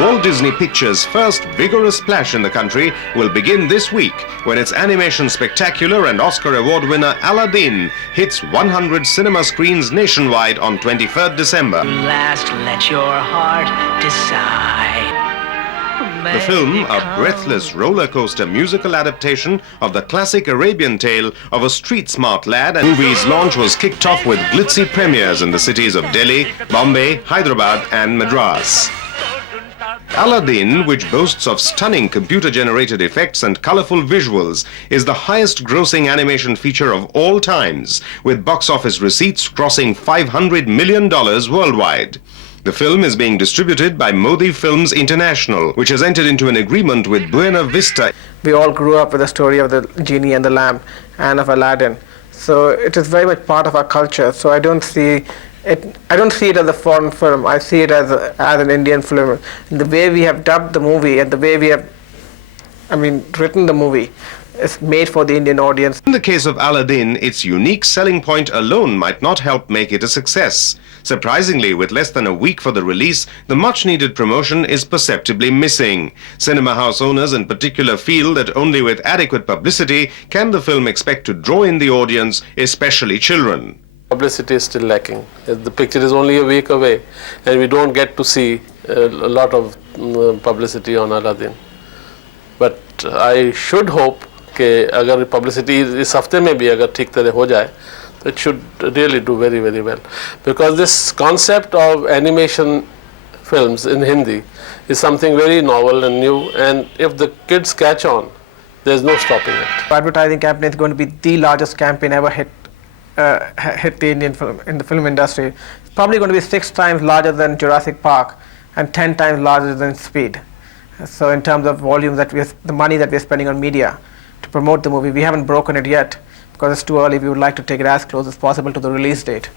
Walt Disney Pictures' first vigorous splash in the country will begin this week when its animation spectacular and Oscar award winner Aladdin hits 100 cinema screens nationwide on 23rd December. Last, let your heart decide. The film, a breathless roller coaster musical adaptation of the classic Arabian tale of a street-smart lad, and movie's launch was kicked off with glitzy premieres in the cities of Delhi, Bombay, Hyderabad and Madras. Aladdin, which boasts of stunning computer-generated effects and colorful visuals, is the highest-grossing animation feature of all times, with box office receipts crossing $500 million worldwide. The film is being distributed by Films International, which has entered into an agreement with Buena Vista. We all grew up with the story of the genie and the lamp and of Aladdin. So it is very much part of our culture. So I don't see it as a foreign film. I see it as an Indian film. And the way we have dubbed the movie and the way we have, written the movie is made for the Indian audience. In the case of Aladdin, its unique selling point alone might not help make it a success. Surprisingly, with less than a week for the release, the much-needed promotion is perceptibly missing. Cinema house owners in particular feel that only with adequate publicity can the film expect to draw in the audience, especially children. Publicity is still lacking. The picture is only a week away and we don't get to see a lot of publicity on Aladdin. But I should hope कि अगर publicity इस हफ्ते में भी अगर ठीक तरह हो जाए, it should really do very, very well. Because this concept of animation films in Hindi is something very novel and new, and if the kids catch on, there's no stopping it. Advertising campaign is going to be the largest campaign ever hit the Indian film in the film industry. It's probably going to be 6 times larger than Jurassic Park and 10 times larger than Speed. So in terms of volume the money that we're spending on media to promote the movie, we haven't broken it yet because it's too early. We would like to take it as close as possible to the release date.